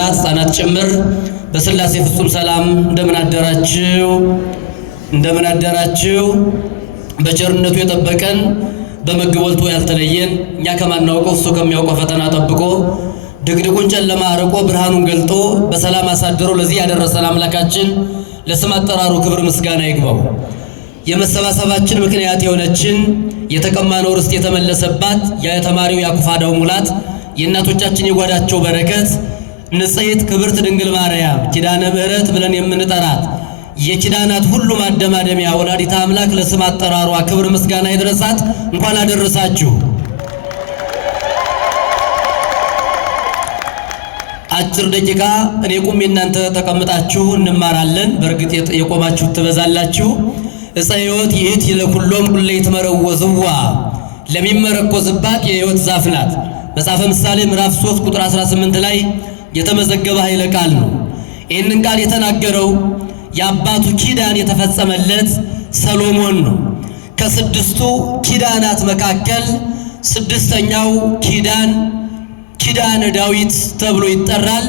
ካህናት ሕፃናት ጭምር በሥላሴ ፍጹም ሰላም እንደምን አደራችሁ። በቸርነቱ የጠበቀን በመግቦልቱ ያልተለየን እኛ ከማናውቀው እሱ ከሚያውቀው ፈተና ጠብቆ ድቅድቁን ጨለማ አርቆ ብርሃኑን ገልጦ በሰላም አሳድሮ ለዚህ ያደረሰን አምላካችን ለስም አጠራሩ ክብር ምስጋና ይግባው። የመሰባሰባችን ምክንያት የሆነችን የተቀማነው ርስት የተመለሰባት የተማሪው ያኩፋዳው ሙላት የእናቶቻችን የጓዳቸው በረከት ንጽሕት ክብርት ድንግል ማርያም ኪዳነ ምሕረት ብለን የምንጠራት የኪዳናት ሁሉ ማደማደሚያ ወላዲተ አምላክ ለስም አጠራሯ ክብር ምስጋና ይድረሳት። እንኳን አደረሳችሁ። አጭር ደቂቃ እኔ ቁሜ እናንተ ተቀምጣችሁ እንማራለን። በእርግጥ የቆማችሁ ትበዛላችሁ። ዕፀ ሕይወት ይእቲ ለኩሎም ሁሌ ይትመረወዝዋ ለሚመረኮዝባት የሕይወት ዛፍ ናት። መጽሐፈ ምሳሌ ምዕራፍ 3 ቁጥር 18 ላይ የተመዘገበ ኃይለ ቃል ነው። ይህንን ቃል የተናገረው የአባቱ ኪዳን የተፈጸመለት ሰሎሞን ነው። ከስድስቱ ኪዳናት መካከል ስድስተኛው ኪዳነ ዳዊት ተብሎ ይጠራል።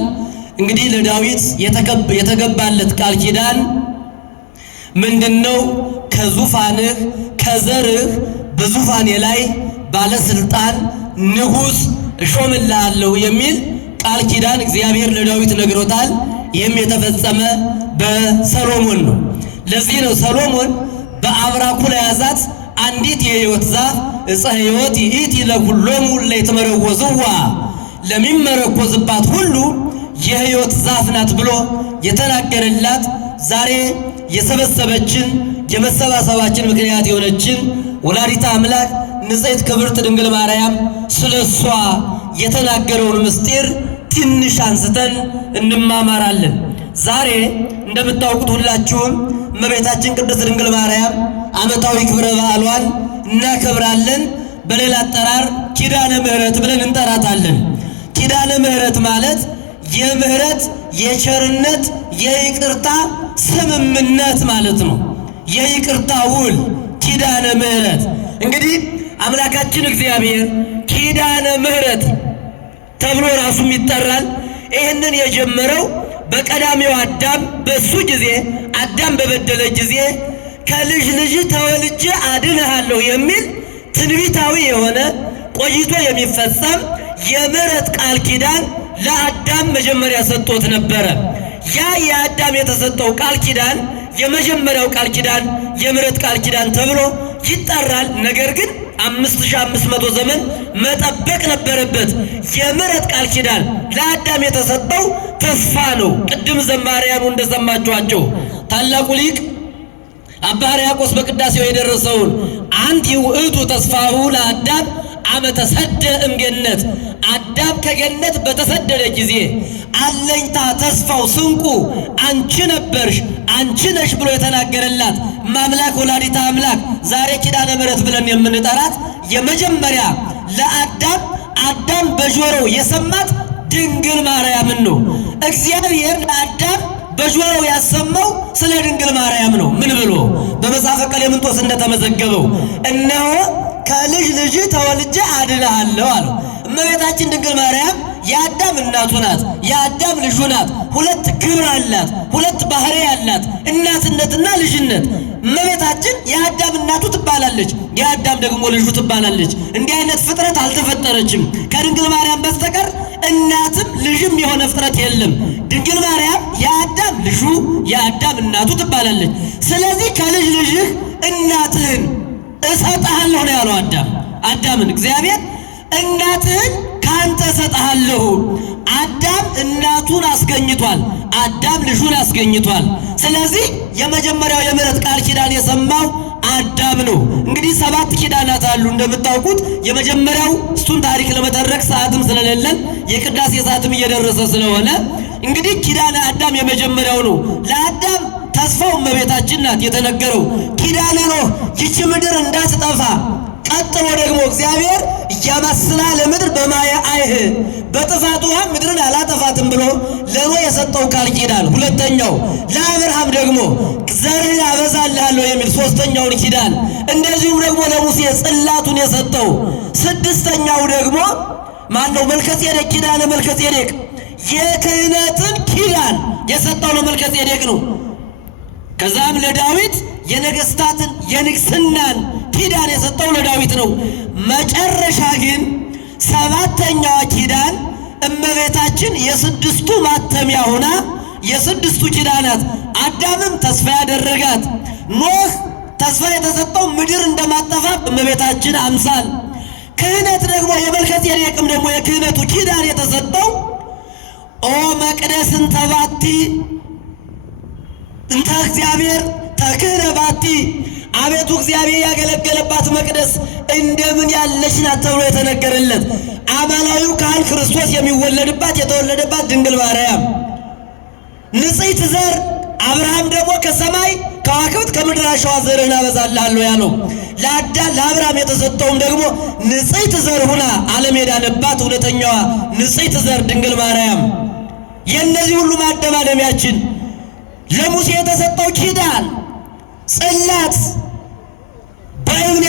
እንግዲህ ለዳዊት የተገባለት ቃል ኪዳን ምንድነው? ከዙፋንህ ከዘርህ በዙፋኔ ላይ ባለስልጣን ንጉሥ እሾምልሃለሁ የሚል ቃል ኪዳን እግዚአብሔር ለዳዊት ነግሮታል። ይህም የተፈጸመ በሰሎሞን ነው። ለዚህ ነው ሰሎሞን በአብራኩ ለያዛት አንዲት የሕይወት ዛፍ ዕፀ ሕይወት ይእቲ ለኩሎሙ ሁሌ ይትመረወዝዋ ለሚመረኮዝባት ሁሉ የሕይወት ዛፍ ናት ብሎ የተናገረላት ዛሬ የሰበሰበችን የመሰባሰባችን ምክንያት የሆነችን ወላዲተ አምላክ ንጽሕት ክብርት ድንግል ማርያም ስለሷ የተናገረውን ምስጢር ትንሽ አንስተን እንማማራለን። ዛሬ እንደምታውቁት ሁላችሁም እመቤታችን ቅድስት ድንግል ማርያም ዓመታዊ ክብረ በዓሏን እናከብራለን። በሌላ አጠራር ኪዳነ ምሕረት ብለን እንጠራታለን። ኪዳነ ምሕረት ማለት የምህረት የቸርነት የይቅርታ ስምምነት ማለት ነው። የይቅርታ ውል ኪዳነ ምሕረት። እንግዲህ አምላካችን እግዚአብሔር ኪዳነ ምሕረት ተብሎ ራሱም ይጠራል። ይህንን የጀመረው በቀዳሚው አዳም በሱ ጊዜ አዳም በበደለ ጊዜ ከልጅ ልጅ ተወልጄ አድንሃለሁ የሚል ትንቢታዊ የሆነ ቆይቶ የሚፈጸም የምሕረት ቃል ኪዳን ለአዳም መጀመሪያ ሰጥቶት ነበረ። ያ የአዳም የተሰጠው ቃል ኪዳን የመጀመሪያው ቃል ኪዳን የምሕረት ቃል ኪዳን ተብሎ ይጠራል። ነገር ግን 5500 ዘመን መጠበቅ ነበረበት። የምሕረት ቃል ኪዳን ለአዳም የተሰጠው ተስፋ ነው። ቅድም ዘማሪያኑ እንደሰማችኋቸው ታላቁ ሊቅ አባ ሕርያቆስ በቅዳሴው የደረሰውን አንቲ ውእቱ ተስፋሁ ለአዳም አመ ተሰደ እምገነት፣ አዳም ከገነት በተሰደደ ጊዜ አለኝታ ተስፋው ስንቁ አንቺ ነበርሽ አንቺ ነሽ ብሎ የተናገረላት ማምላክ ወላዲተ አምላክ ዛሬ ኪዳነ ምሕረት ብለን የምንጠራት የመጀመሪያ ለአዳም በጆሮው የሰማት ድንግል ማርያምን ነው። እግዚአብሔር ለአዳም በጆሮው ያሰማው ስለ ድንግል ማርያም ነው። ምን ብሎ በመጽሐፈ ቀሌምንጦስ እንደተመዘገበው እነሆ ከልጅ ልጅ ተወልጄ አድንሃለሁ አለው። እመቤታችን ድንግል ማርያም የአዳም እናቱ ናት፣ የአዳም ልጁ ናት። ሁለት ግብር አላት፣ ሁለት ባህሪ አላት፣ እናትነትና ልጅነት። እመቤታችን የአዳም እናቱ ትባላለች፣ የአዳም ደግሞ ልጁ ትባላለች። እንዲህ አይነት ፍጥረት አልተፈጠረችም ከድንግል ማርያም በስተቀር እናትም ልጅም የሆነ ፍጥረት የለም። ድንግል ማርያም የአዳም ልጁ የአዳም እናቱ ትባላለች። ስለዚህ ከልጅ ልጅህ እናትህን እሰጥሃለሁ ነው ያለው አዳምን እግዚአብሔር እናትህን ካንተ እሰጥሃለሁ። አዳም እናቱን አስገኝቷል፣ አዳም ልጁን አስገኝቷል። ስለዚህ የመጀመሪያው የምሕረት ቃል ኪዳን የሰማው አዳም ነው። እንግዲህ 7 ኪዳናት አሉ እንደምታውቁት። የመጀመሪያው እሱን ታሪክ ለመተረክ ሰዓትም ስለሌለን የቅዳሴ ሰዓትም እየደረሰ ስለሆነ እንግዲህ ኪዳነ አዳም የመጀመሪያው ነው። ለአዳም ተስፋው እመቤታችን ናት የተነገረው ኪዳነ ኖህ ይቺ ምድር እንዳትጠፋ። ቀጥሎ ደግሞ እግዚአብሔር እያማስና ለምድር በማየ አይህ በጥፋት ውሃ ምድርን አላጠፋትም ብሎ ለኖህ የሰጠው ቃል ኪዳን ሁለተኛው። ለአብርሃም ደግሞ ዘርህን አበዛልሃለሁ የሚል ሶስተኛውን ኪዳን፣ እንደዚሁም ደግሞ ለሙሴ ጽላቱን የሰጠው ስድስተኛው ደግሞ ማነው? መልከጼዴቅ ኪዳነ መልከጼዴቅ የክህነትን ኪዳን የሰጠው ለመልከ ጼዴቅ ነው። ከዛም ለዳዊት የነገስታትን የንግስናን ኪዳን የሰጠው ለዳዊት ነው። መጨረሻ ግን ሰባተኛዋ ኪዳን እመቤታችን የስድስቱ ማተሚያ ሆና የስድስቱ ኪዳናት አዳምም ተስፋ ያደረጋት ኖህ ተስፋ የተሰጠው ምድር እንደማጠፋ እመቤታችን አምሳል ክህነት ደግሞ የመልከ ጼዴቅም ደግሞ የክህነቱ ኪዳን የተሰጠው ኦ መቅደስን ተባቲ እንተ እግዚአብሔር ተክህነ ባቲ አቤቱ እግዚአብሔር ያገለገለባት መቅደስ እንደምን ያለች ናት ተብሎ የተነገረለት አማናዊው ካህን ክርስቶስ የሚወለድባት የተወለደባት ድንግል ማርያም ንጽሕት ዘር አብርሃም ደግሞ ከሰማይ ከዋክብት ከምድር አሸዋ ዘርህን አበዛልሃለሁ ያለው ለአብርሃም የተሰጠውም ደግሞ ንጽሕት ዘር ሁና ዓለም የዳነባት እውነተኛዋ ንጽሕት ዘር ድንግል ማርያም የእነዚህ ሁሉ ማደማደሚያችን ለሙሴ የተሰጠው ኪዳን ጽላት በእብን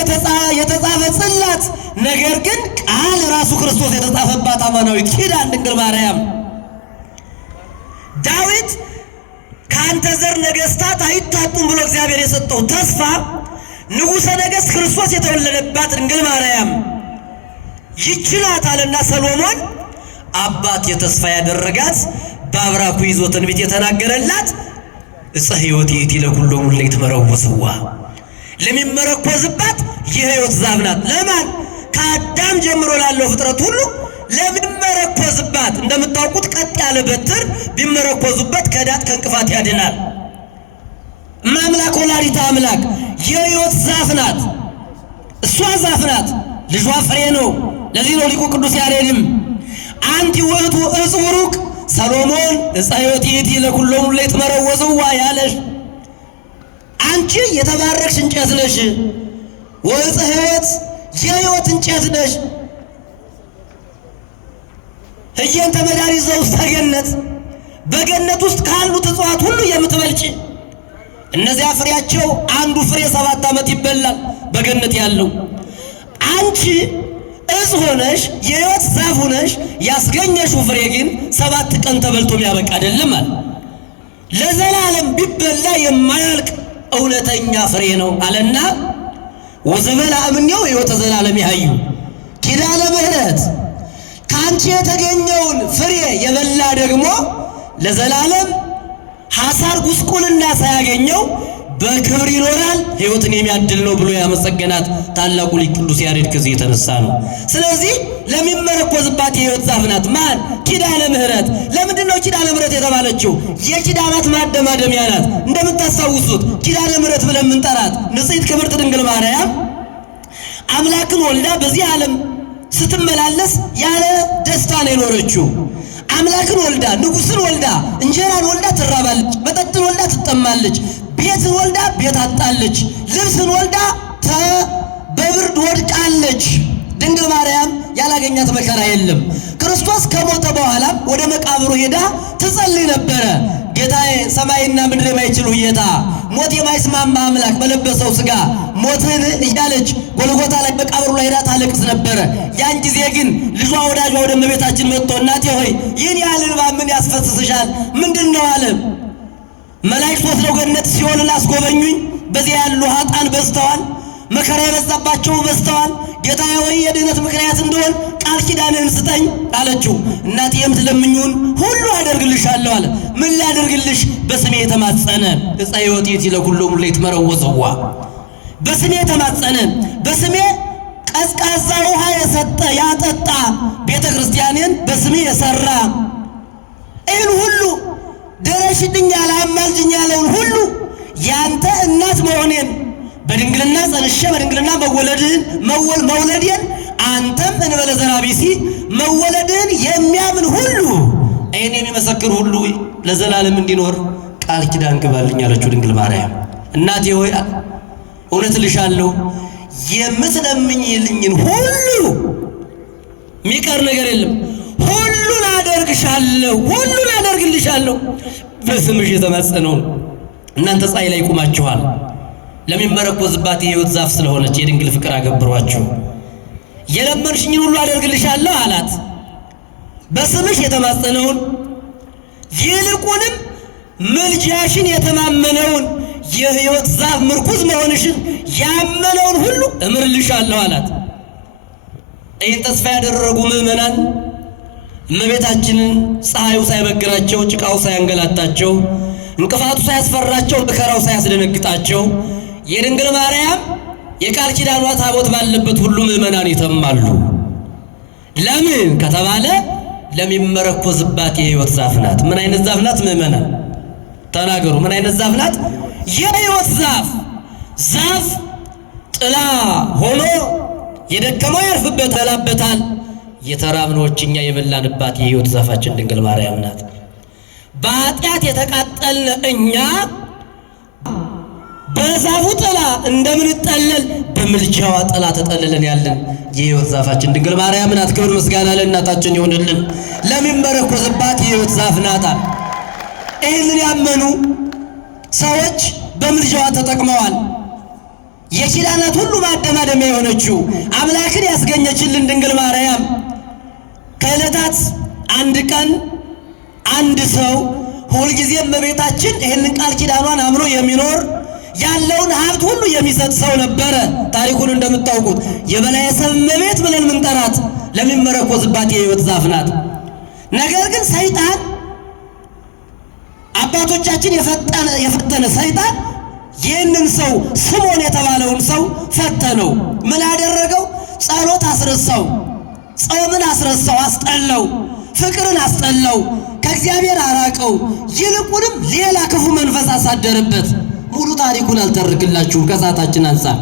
የተጻፈ ጽላት ነገር ግን ቃል ራሱ ክርስቶስ የተጻፈባት አማናዊት ኪዳን ድንግል ማርያም ዳዊት ከአንተ ዘር ነገስታት አይታጡም ብሎ እግዚአብሔር የሰጠው ተስፋ ንጉሠ ነገሥት ክርስቶስ የተወለደባት ድንግል ማርያም ይችላታልና ሰሎሞን አባት የተስፋ ያደረጋት በአብራኩ ይዞ ትንቢት የተናገረላት ዕፀ ሕይወት ይእቲ ለኩሎሙ እለ ይትመረወስዋ ለሚመረኮዝባት የሕይወት ዛፍ ናት። ለማን? ከአዳም ጀምሮ ላለው ፍጥረት ሁሉ ለሚመረኮዝባት። እንደምታውቁት ቀጥ ያለ በትር ቢመረኮዙበት ከዳት ከእንቅፋት ያድናል። ማምላክ ወላዲተ አምላክ የሕይወት ዛፍ ናት። እሷ ዛፍ ናት፣ ልጇ ፍሬ ነው። ለዚህ ነው ሊቁ ቅዱስ ያሬድም አንቲ ውእቱ ዕፅ ቡሩክ ሰሎሞን ዕፀ ሕይወት ይእቲ ለኩሎሙ እለ ይትመረወስዋ ያለሽ አንቺ የተባረክሽ እንጨት ነሽ። ወዕፀ ሕይወት የሕይወት እንጨት ነሽ። ህየንተ መድኃኒት ዘውስተ ገነት በገነት ውስጥ ካሉት እጽዋት ሁሉ የምትበልጭ እነዚያ ፍሬያቸው አንዱ ፍሬ 7 ዓመት ይበላል በገነት ያለው አንቺ ዕፅ ሆነሽ የሕይወት ዛፍ ሆነሽ ያስገኘሽው ፍሬ ግን 7 ቀን ተበልቶ የሚያበቃ አይደለም አለ። ለዘላለም ቢበላ የማያልቅ እውነተኛ ፍሬ ነው አለና ወዘበላ እምኔው ሕይወተ ዘላለም ያዩ ኪዳነ ምሕረት ከአንቺ የተገኘውን ፍሬ የበላ ደግሞ ለዘላለም ሐሳር ጉስቁልና ሳያገኘው በክብር ይኖራል፣ ሕይወትን የሚያድል ነው ብሎ ያመሰገናት ታላቁ ሊቅ ቅዱስ ያሬድ ከዚህ የተነሳ ነው። ስለዚህ ለሚመረኮዝባት የሕይወት ዛፍ ናት። ማን? ኪዳነ ምሕረት። ለምንድን ነው ኪዳነ ምሕረት የተባለችው? የኪዳናት ማደማደሚያ ናት። እንደምታስታውሱት ኪዳነ ምሕረት ብለን የምንጠራት ንጽሕት ክብርት ድንግል ማርያም አምላክን ወልዳ በዚህ ዓለም ስትመላለስ ያለ ደስታ ነው የኖረችው። አምላክን ወልዳ ንጉሥን ወልዳ እንጀራን ወልዳ ትራባለች፣ መጠጥን ወልዳ ትጠማለች፣ ቤትን ወልዳ ቤት አጣለች፣ ልብስን ወልዳ በብርድ ወድቃለች። ድንግል ማርያም ያላገኛት መከራ የለም። ክርስቶስ ከሞተ በኋላ ወደ መቃብሩ ሄዳ ትጸልይ ነበረ። ጌታዬ ሰማይና ምድር የማይችሉ ጌታ ሞት የማይስማማ አምላክ በለበሰው ሥጋ ሞትን እያለች ጎልጎታ ላይ መቃብሩ ላይ ሄዳ ታለቅስ ነበረ። ያን ጊዜ ግን ልጇ ወዳጇ ወደ እመቤታችን መጥቶ እናቴ ሆይ ይህን ያህል እንባ ምን ያስፈስስሻል? ምንድን ነው አለ። መላእክት ወስደው ገነት ሲኦልን አስጎበኙኝ። በዚያ ያሉ ኃጥአን በዝተዋል፣ መከራ የበዛባቸው በዝተዋል። ጌታዬ ሆይ የድህነት ምክንያት እንደሆን ቃል ኪዳንህን ስጠኝ አለችው። እናቴ የምትለምኚውን ሁሉ አደርግልሻለሁ አለ። ምን ላደርግልሽ? በስሜ የተማጸነ ዕፀ ሕይወት ይእቲ ለኩሎሙ እለ ይትመረወስዋ በስሜ የተማጸነ በስሜ ቀዝቃዛ ውሃ የሰጠ ያጠጣ ቤተ ክርስቲያንን በስሜ የሰራ ይህን ሁሉ ደረሽልኝ ያለ አማልጅኝ ያለውን ሁሉ ያንተ እናት መሆኔን በድንግልና ጸንሼ በድንግልና መውለዴን አንተም እንበለ ዘራ ቢሲ መወለድህን የሚያምን ሁሉ ይህን የሚመሰክር ሁሉ ለዘላለም እንዲኖር ቃል ኪዳን ግባልኝ አለችው ድንግል ማርያም። እናቴ ሆይ እውነት እልሻለሁ የምትለምኝልኝን ሁሉ የሚቀር ነገር የለም፣ ሁሉን አደርግሻለሁ፣ ሁሉን አደርግልሻለሁ። በስምሽ የተማጸነውን እናንተ ፀሐይ ላይ ቆማችኋል። ለሚመረኮዝባት የሕይወት ዛፍ ስለሆነች የድንግል ፍቅር አገብሯችሁ የለመንሽኝን ሁሉ አደርግልሻለሁ አላት። በስምሽ የተማጸነውን ይልቁንም ምልጃሽን የተማመነውን የሕይወት ዛፍ ምርኩዝ መሆንሽን ያመነውን ሁሉ እምርልሻለሁ አላት። ይህን ተስፋ ያደረጉ ምዕመናን እመቤታችንን ፀሐዩ ሳይበግራቸው፣ ጭቃው ሳያንገላታቸው፣ እንቅፋቱ ሳያስፈራቸው፣ መከራው ሳያስደነግጣቸው የድንግል ማርያም የቃል ኪዳኗ ታቦት ባለበት ሁሉ ምዕመናን ይተማሉ። ለምን ከተባለ ለሚመረኮዝባት የሕይወት ዛፍ ናት። ምን አይነት ዛፍ ናት? ምዕመናን ተናገሩ። ምን አይነት ዛፍ ናት? የሕይወት ዛፍ። ዛፍ ጥላ ሆኖ የደከመው ያርፍበት ያላበታል። የተራብነዎች እኛ የበላንባት የሕይወት ዛፋችን ድንግል ማርያም ናት። በኃጢአት የተቃጠልን እኛ በዛፉ ጥላ እንደምንጠለል በምልጃዋ ጥላ ተጠልለን ያለን የሕይወት ዛፋችን ድንግል ማርያም ናት። ክብር ምስጋና ለእናታችን ይሁንልን። ለሚመረኮዝባት የሕይወት ዛፍ ናት። ይህንን ያመኑ ሰዎች በምልጃዋ ተጠቅመዋል። የኪዳናት ሁሉ ማደማደሚያ የሆነችው አምላክን ያስገኘችልን ድንግል ማርያም ከዕለታት አንድ ቀን አንድ ሰው ሁልጊዜም በቤታችን ይህንን ቃል ኪዳኗን አምኖ የሚኖር ያለውን ሀብት ሁሉ የሚሰጥ ሰው ነበረ። ታሪኩን እንደምታውቁት የበላይ ሰብ እመቤት ብለን ምንጠራት ለሚመረኮዝባት የሕይወት ዛፍ ናት። ነገር ግን ሰይጣን አባቶቻችን የፈተነ ሰይጣን ይህንን ሰው ስምዖን የተባለውን ሰው ፈተነው። ምን አደረገው? ጸሎት አስረሳው፣ ጾምን አስረሳው፣ አስጠላው፣ ፍቅርን አስጠላው፣ ከእግዚአብሔር አራቀው። ይልቁንም ሌላ ክፉ መንፈስ አሳደረበት። ሙሉ ታሪኩን አልተርክላችሁም ከሰዓታችን አንፃር።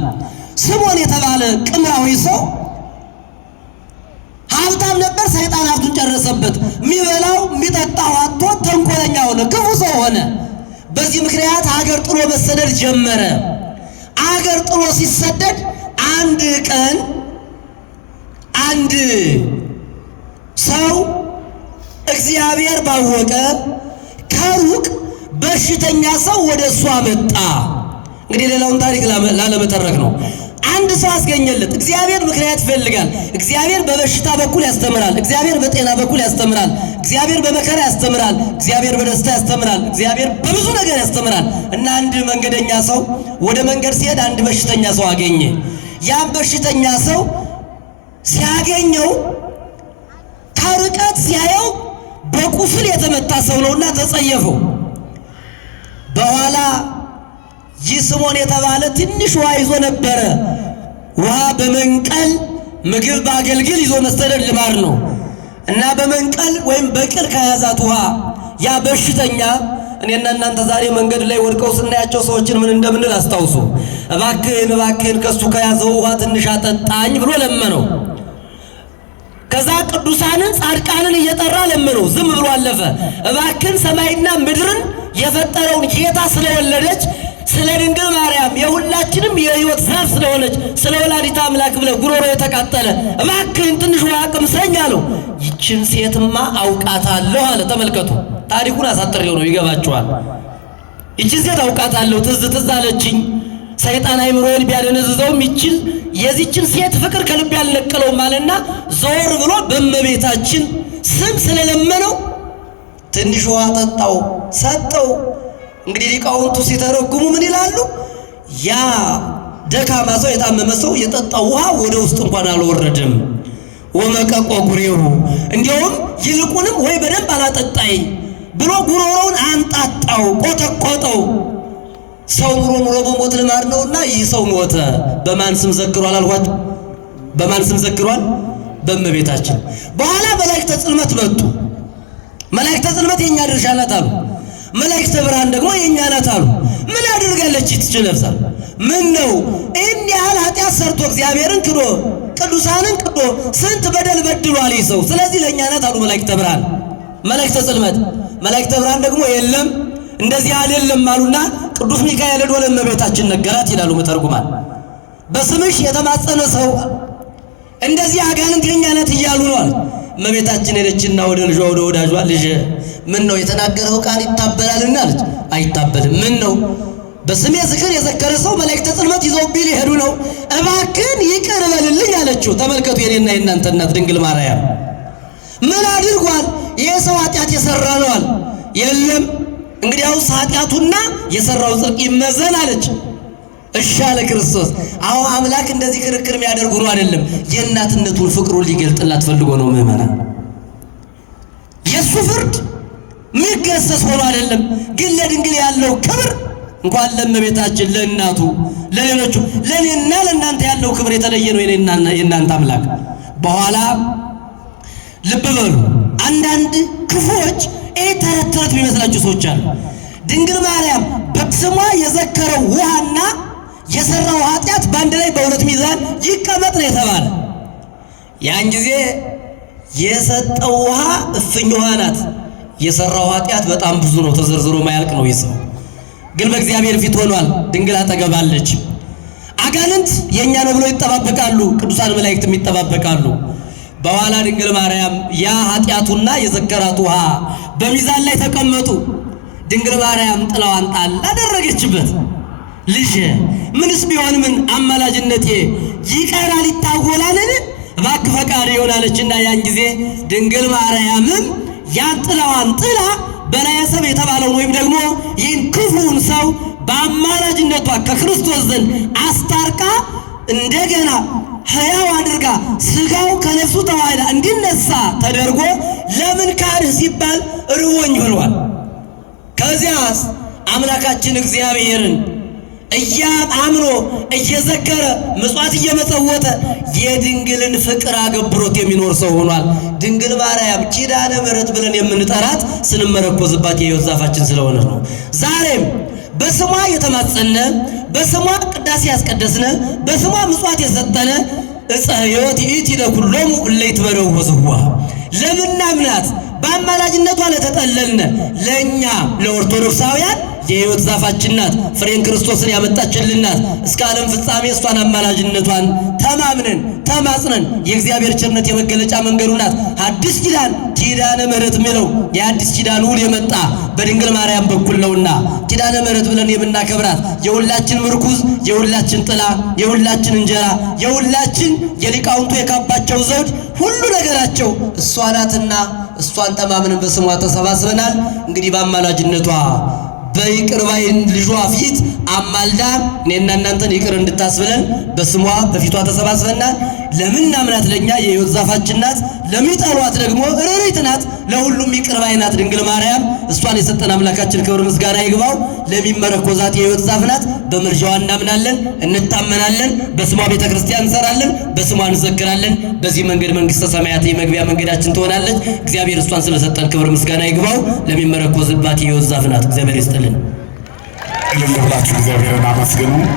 ስምዖን የተባለ ቅምራዊ ሰው ሀብታም ነበር። ሰይጣን ሀብቱን ጨረሰበት። የሚበላው የሚጠጣው አጥቶ ተንኮለኛ ሆነ፣ ክፉ ሰው ሆነ። በዚህ ምክንያት ሀገር ጥሎ መሰደድ ጀመረ። ሀገር ጥሎ ሲሰደድ አንድ ቀን አንድ ሰው እግዚአብሔር ባወቀ ከሩቅ በሽተኛ ሰው ወደ እሱ አመጣ። እንግዲህ ሌላውን ታሪክ ላለመተረክ ነው። አንድ ሰው አስገኘለት። እግዚአብሔር ምክንያት ይፈልጋል። እግዚአብሔር በበሽታ በኩል ያስተምራል። እግዚአብሔር በጤና በኩል ያስተምራል። እግዚአብሔር በመከራ ያስተምራል። እግዚአብሔር በደስታ ያስተምራል። እግዚአብሔር በብዙ ነገር ያስተምራል። እና አንድ መንገደኛ ሰው ወደ መንገድ ሲሄድ አንድ በሽተኛ ሰው አገኘ። ያን በሽተኛ ሰው ሲያገኘው ከርቀት ሲያየው በቁስል የተመታ ሰው ነውና ተጸየፈው። በኋላ ይህ ስምዖን የተባለ ትንሽ ውሃ ይዞ ነበረ። ውሃ በመንቀል ምግብ በአገልግል ይዞ መሰደድ ልማድ ነው እና በመንቀል ወይም በቅል ከያዛት ውሃ ያ በሽተኛ እኔና እናንተ ዛሬ መንገድ ላይ ወድቀው ስናያቸው ሰዎችን ምን እንደምንል አስታውሱ። እባክህን እባክህን ከሱ ከያዘው ውሃ ትንሽ አጠጣኝ ብሎ ለመነው። ከዛ ቅዱሳንን ጻድቃንን እየጠራ ለመነው። ዝም ብሎ አለፈ። እባክህን ሰማይና ምድርን የፈጠረውን ጌታ ስለወለደች ስለ ድንግል ማርያም የሁላችንም የሕይወት ዛፍ ስለሆነች ስለ ወላዲተ አምላክ ብለህ ጉሮሮ የተቃጠለ እባክህን ትንሽ ውሃ ቅምሰኝ አለው። ይችን ሴትማ አውቃታለሁ አለ። ተመልከቱ፣ ታሪኩን አሳጥሬው ነው ይገባችኋል። ይችን ሴት አውቃታለሁ፣ ትዝ አለችኝ። ሰይጣን አይምሮዬን ቢያደነዝዘውም የዚችን ሴት ፍቅር ከልብ ያልነቀለው ማለትና ዞር ብሎ በእመቤታችን ስም ስለለመነው ትንሽ ውሃ ጠጣው፣ ሰጠው። እንግዲህ ሊቃውንቱ ሲተረጉሙ ምን ይላሉ? ያ ደካማ ሰው የታመመ ሰው የጠጣው ውሃ ወደ ውስጥ እንኳን አልወረድም። ወመቀቆ ጉሬሁ እንዲያውም ይልቁንም ወይ በደንብ አላጠጣይ ብሎ ጉሮሮውን አንጣጣው፣ ቆጠቆጠው። ሰው ኑሮ በሞት ልማድ ነውና ይህ ሰው ሞተ። በማን ስም ዘክሯል አልኳችሁ? በማን ስም ዘክሯል? በእመቤታችን። በኋላ መላእክተ ጽልመት መጡ። መላእክተ ጽልመት የኛ ድርሻ ናት አሉ። መላእክተ ብርሃን ደግሞ የኛ ናት አሉ። ምን አድርጋለች ይህች ነፍስ? ምን ነው ይህን ያህል ኃጢአት ሰርቶ እግዚአብሔርን ክዶ ቅዱሳንን ክዶ ስንት በደል በድሏል ይህ ሰው። ስለዚህ ለእኛ ናት አሉ መላእክተ ብርሃን። መላእክተ ጽልመት መላእክተ ብርሃን ደግሞ የለም እንደዚህ አይደለም አሉና ቅዱስ ሚካኤል ሄዶ ለእመቤታችን ነገራት ይላሉ መተርጉማን። በስምሽ የተማጸነ ሰው እንደዚህ አጋንንት የኛ ናት እያሉ ነው አለ። እመቤታችን ሄደችና ወደ ልጇ ወደ ወዳጇ ልጅ ምን ነው የተናገረው ቃል ይታበላልና አለች። አይታበልም። ምን ነው በስሜ ዝክር የዘከረ ሰው መላእክተ ጽልመት ይዘውብኝ ሊሄዱ ነው፣ እባክህን ይቅር በልልኝ አለችው። ተመልከቱ የኔና የእናንተ እናት ድንግል ማርያም ምን አድርጓል? ይህ ሰው ኃጢአት የሰራ ነዋል። የለም እንግዲያውስ ኃጢአቱና የሰራው ጽድቅ ይመዘን አለች። እሺ አለ ክርስቶስ። አሁን አምላክ እንደዚህ ክርክር የሚያደርጉ ነው አይደለም። የእናትነቱን ፍቅሩን ሊገልጥላት ፈልጎ ነው። ምዕመናን የሱ ፍርድ የሚገሰስ ሆኖ አይደለም። ግን ለድንግል ያለው ክብር እንኳን ለእመቤታችን ለእናቱ ለሌሎቹ ለኔና ለእናንተ ያለው ክብር የተለየ ነው። የእናንተ አምላክ በኋላ ልብ በሉ። አንዳንድ ክፉዎች ተረት ተረት የሚመስላቸው ሰዎች አሉ። ድንግል ማርያም በስሟ የዘከረው ውሃና የሰራው ኃጢአት በአንድ ላይ በሁለት ሚዛን ይቀመጥ ነው የተባለ። ያን ጊዜ የሰጠው ውሃ እፍኝ ውሃ ናት፣ የሰራው ኃጢአት በጣም ብዙ ነው፣ ተዘርዝሮ ማያልቅ ነው። ይሰው ግን በእግዚአብሔር ፊት ሆኗል። ድንግል አጠገባለች። አጋንንት የኛ ነው ብለው ይጠባበቃሉ፣ ቅዱሳን መላእክትም ይጠባበቃሉ። በኋላ ድንግል ማርያም ያ ኃጢአቱና የዘከራት ውሃ በሚዛን ላይ ተቀመጡ። ድንግል ማርያም ጥላዋን ጣል አደረገችበት። ልጄ ምንስ ቢሆን ምን አማላጅነቴ ይቀራል ይታወላልን? እባክህ ፈቃድ ይሆናለችና ያን ጊዜ ድንግል ማርያምም ያን ጥላዋን ጥላ በላየ ሰብእ የተባለውን ወይም ደግሞ ይህን ክፉውን ሰው በአማላጅነቷ ከክርስቶስ ዘንድ አስታርቃ እንደገና ሕያው አድርጋ ስጋው ከነፍሱ ተዋህዳ እንዲነሳ ተደርጎ ለምን ካድህ ሲባል ርቦኝ ብሏል። ከዚያስ አምላካችን እግዚአብሔርን አምኖ እየዘከረ ምጽዋት እየመጸወተ የድንግልን ፍቅር አገብሮት የሚኖር ሰው ሆኗል። ድንግል ማርያም ኪዳነ ምሕረት ብለን የምንጠራት ስንመረኮዝባት የሕይወት ዛፋችን ስለሆነ ነው። ዛሬም በስሟ የተማጸነ በስሟ ቅዳሴ ያስቀደስነ በስሟ ምጽዋት የሰጠነ ዕፀ ሕይወት ይእቲ ለኩሎሙ እለ ይትመረወዝዋ ለምናምናት በአማላጅነቷ ለተጠለልነ ለእኛ ለኦርቶዶክሳውያን የሕይወት ዛፋችን ናት። ፍሬን ክርስቶስን ያመጣችልን ናት። እስከ ዓለም ፍጻሜ እሷን አማላጅነቷን ተማምነን ተማጽነን የእግዚአብሔር ቸርነት የመገለጫ መንገዱ ናት። አዲስ ኪዳን ኪዳነ ምሕረት የሚለው የአዲስ ኪዳን ውል የመጣ በድንግል ማርያም በኩል ነውና ኪዳነ ምሕረት ብለን የምናከብራት የሁላችን ምርኩዝ፣ የሁላችን ጥላ፣ የሁላችን እንጀራ፣ የሁላችን የሊቃውንቱ የካባቸው ዘውድ ሁሉ ነገራቸው እሷ ናትና እሷን ተማምነን በስሟ ተሰባስበናል። እንግዲህ በአማላጅነቷ በይቅር ባይ ልጇ ፊት አማልዳ እኔና እናንተን ይቅር እንድታስብለን በስሟ በፊቷ ተሰባስበናል። ለምናምናት ለኛ የሕይወት ዛፋችን ናት፣ ለሚጠሏት ደግሞ ርሪት ናት፣ ለሁሉም ይቅር ባይ ናት ድንግል ማርያም። እሷን የሰጠን አምላካችን ክብር ምስጋና ይግባው። ለሚመረኮዛት የሕይወት ዛፍ ናት። በምልጃዋ እናምናለን፣ እንታመናለን። በስሟ ቤተ ክርስቲያን እንሰራለን፣ በስሟ እንዘክራለን። በዚህ መንገድ መንግሥተ ሰማያት የመግቢያ መንገዳችን ትሆናለች። እግዚአብሔር እሷን ስለሰጠን ክብር ምስጋና ይግባው። ለሚመረኮዝባት የሕይወት ዛፍ ናት። እግዚአብሔር ይስጥልን። እልል ብላችሁ እግዚአብሔርን አመስግኑ።